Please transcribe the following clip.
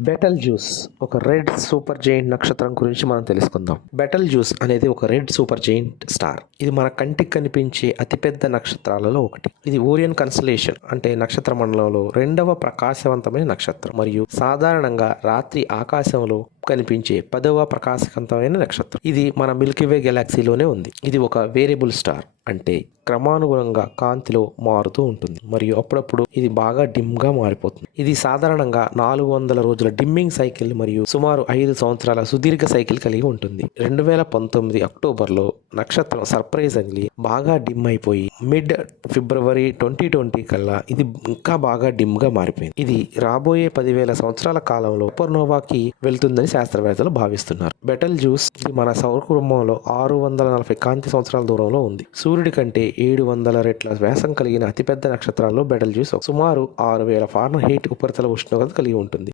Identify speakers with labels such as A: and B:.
A: బెటల్ juice ఒక red super giant నక్షత్రం గురించి మనం తెలుసుకుందాం. బెటల్ జ్యూస్ అనేది ఒక రెడ్ సూపర్ జైంట్ స్టార్ ఇది మన కంటికి కనిపించే అతిపెద్ద నక్షత్రాలలో ఒకటి. ఇది ఓరియన్ కన్సలేషన్ అంటే నక్షత్ర మండలంలో రెండవ ప్రకాశవంతమైన నక్షత్రం. మరియు సాధారణంగా రాత్రి ఆకాశంలో కనిపించే పదవ ప్రకాశవంతమైన నక్షత్రం. ఇది మన మిల్కీవే గెలాక్సీలోనే ఉంది. ఇది ఒక వేరియబుల్ స్టార్ అంటే క్రమానుగుణంగా కాంతిలో మారుతూ ఉంటుంది. మరియు అప్పుడప్పుడు ఇది బాగా డిమ్గా మారిపోతుంది. ఇది సాధారణంగా నాలుగు వందల రోజుల డిమ్మింగ్ సైకిల్ మరియు సుమారు ఐదు సంవత్సరాల సుదీర్ఘ సైకిల్ కలిగి ఉంటుంది. రెండు వేల పంతొమ్మిది అక్టోబర్లో నక్షత్రం సర్ప్రైజింగ్లీ బాగా డిమ్ అయిపోయి మిడ్ ఫిబ్రవరి ట్వంటీ ట్వంటీ కల్లా ఇది ఇంకా బాగా డిమ్గా మారిపోయింది. ఇది రాబోయే పదివేల సంవత్సరాల కాలంలో పర్నోవాకి వెళ్తుందని శాస్త్రవేత్తలు భావిస్తున్నారు. బెటల్ జ్యూస్ ఇది మన సౌర కుటుంబంలో ఆరు వందల నలభై కాంతి సంవత్సరాల దూరంలో ఉంది. సూర్యుడి కంటే ఏడు వందల రెట్ల వ్యాసం కలిగిన అతిపెద్ద నక్షత్రాల్లో బెటల్ జ్యూస్ సుమారు ఆరు వేల ఫారెన్ హీట్ ఉపరితల ఉష్ణోగ్రత కలిగి ఉంటుంది.